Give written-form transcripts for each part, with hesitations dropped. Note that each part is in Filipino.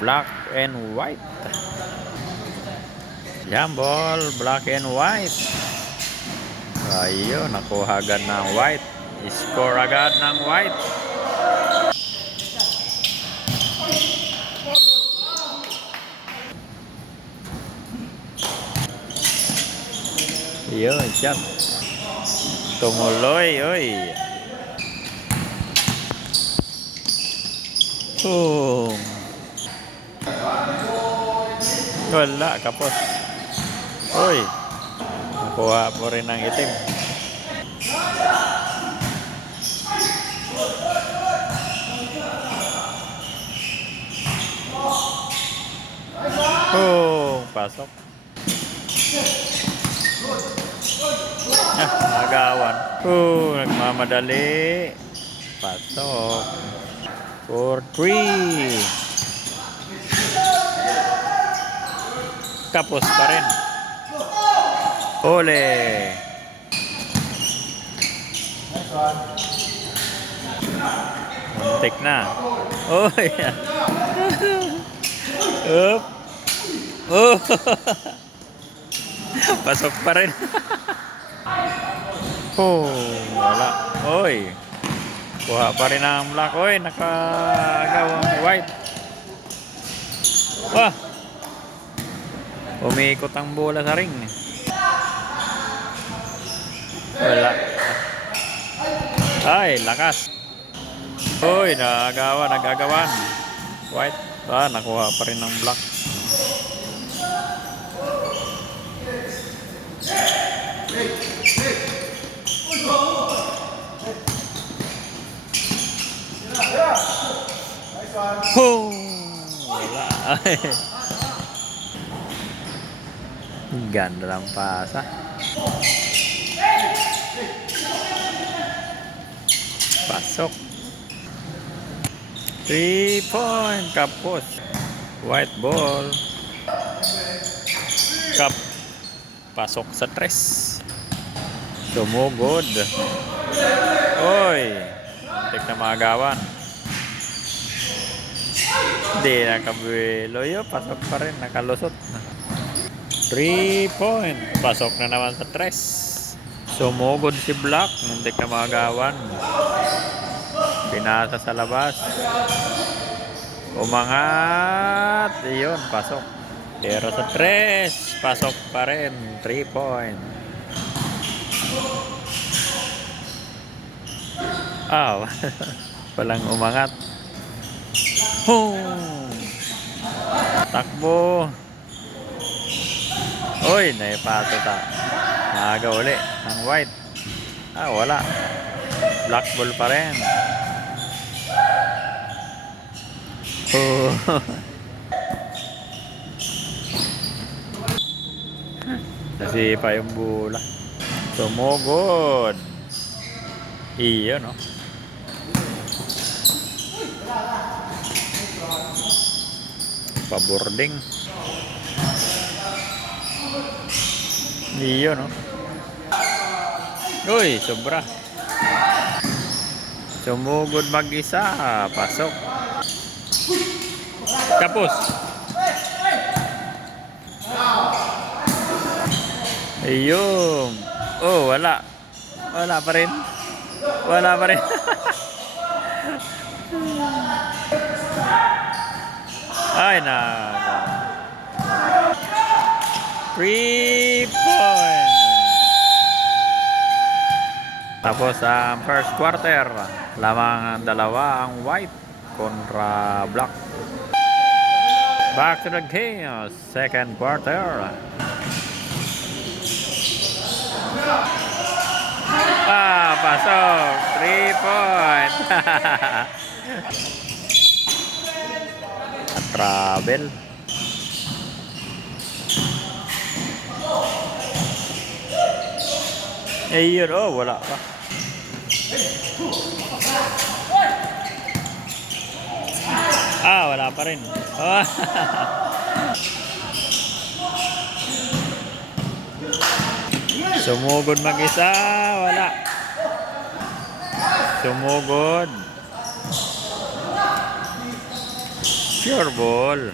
black and white. Jambol, black and white. Ayun, nakuha agad ng white. Score agad ng white. Yun, shot. Tumuloy, oy. Boom. Wala, kapos. Oy. Nakuha po rin ng itim. Oh, pasok. Nagawan. Nagmamadali. Pasok. 4-3. Kapos pa rin. Ole. Muntik na. Oh, yeah. Up. Oh. Pasok pa rin. Oh, wala. Oy. Kuha pa rin ang black. Oy, nakagawa ang white. Wah. Umiikot ang bola sa ring. Wala. Ay, lakas. Oy, nagagawan. White. Nakuha pa rin ng black. Boom! Wala. Ganda lang pasa. Pasok. 3-point. Kapos. White ball. Pasok sa tres. Sumugod. Oy. Muntik na magawan. Hindi nakabuelo yun. Pasok pa rin. Nakalusot na. 3-point. Pasok na naman sa tres. Sumugod si Black. Muntik na magawan. Pinasa sa labas. Umangat. Iyon. Pasok. Pero sa tres. Pasok pa rin. 3-point. Walang umangat. Takbo. Oy, naipato ta. Naga uli ng white. Wala. Black ball pa rin. Nasipa yung bola. Sumugod. Iyon, no? Pabording. Iyon, no? Uy, sobra. Sumugod mag-isa. Pasok. Tapos. Ayun. Oh, wala. Wala pa rin. Wala pa rin. Ay, 3-point. Tapos ang first quarter, lamang dalawa ang white kontra black. Back to the game, second quarter. Pasok. 3-point. Travel. Ayun, wala pa. Wala pa rin. Sumugod mag-isa. Wala. Sumugod. Your ball.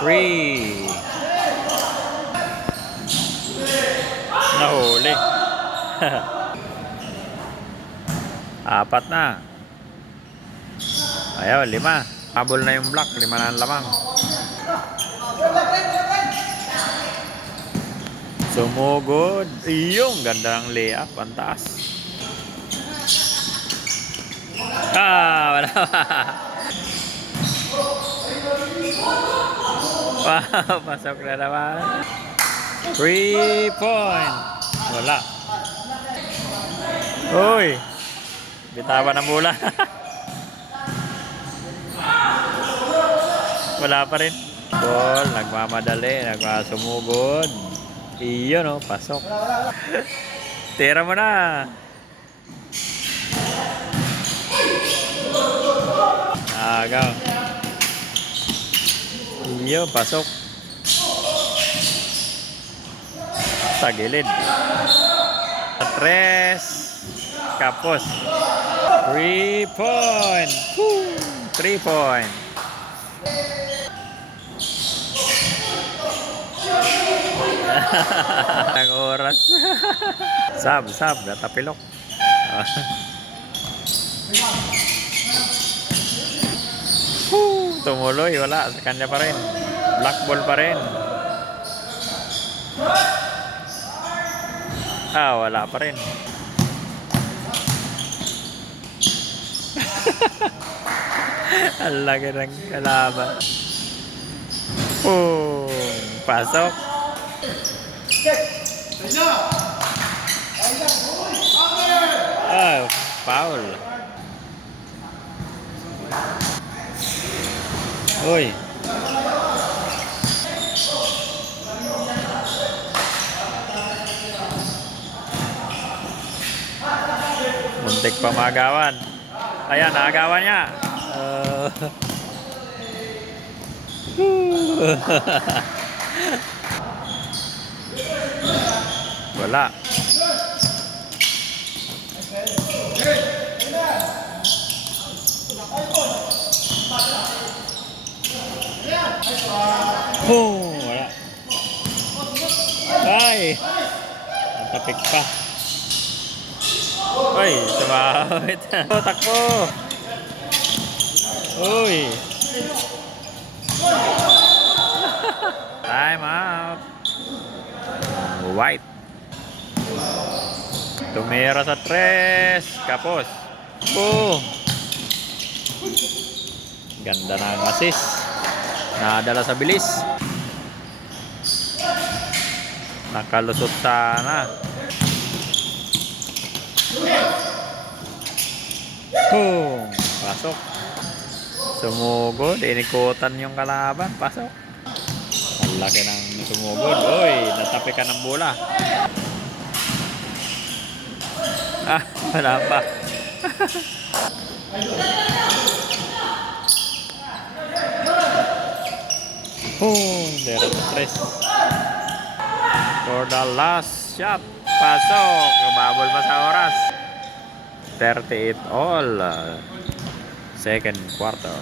3. Nahuli. 4 na. Ayaw, 5. Habol na yung block. 5 na ang lamang. Sumugod. Iyong ganda ng layup. Ang taas. Wala pa. Wow, pasok na naman. 3 point. Wala. Uy. Bitawan ng bola. Wala pa rin. Ball, nagmamadali, nagmasumugod. Iyon, no, pasok. Tira mo na. Agaw. Iyo, pasok. Sa gilid. 3. Kapos. 3 point. 3 point. Ang oras. Sab, natapilok. Tumuloy, wala. Sa kanya pa rin. Black ball pa rin. Wala pa rin. Ang laki ng kalaban. Pasok. Foul. Uy. Muntik pa magawan. Ayan, naagawan niya. Wala. Wala. Ay. Natapik pa. Uy, sumawit. Takbo. Uy. Time out. White. Tumira sa 3. Kapos. Ganda ng assist. Nadala sa bilis. Nakalusot sana. Pasok. Sumugod. Inikutan yung kalaban. Pasok. Ang laki ng sumugod. Uy, natapikan ng bola. Wala pa. There is 3. For the last shot. Pasok. Kumabol pa sa oras. 38 all. Second quarter.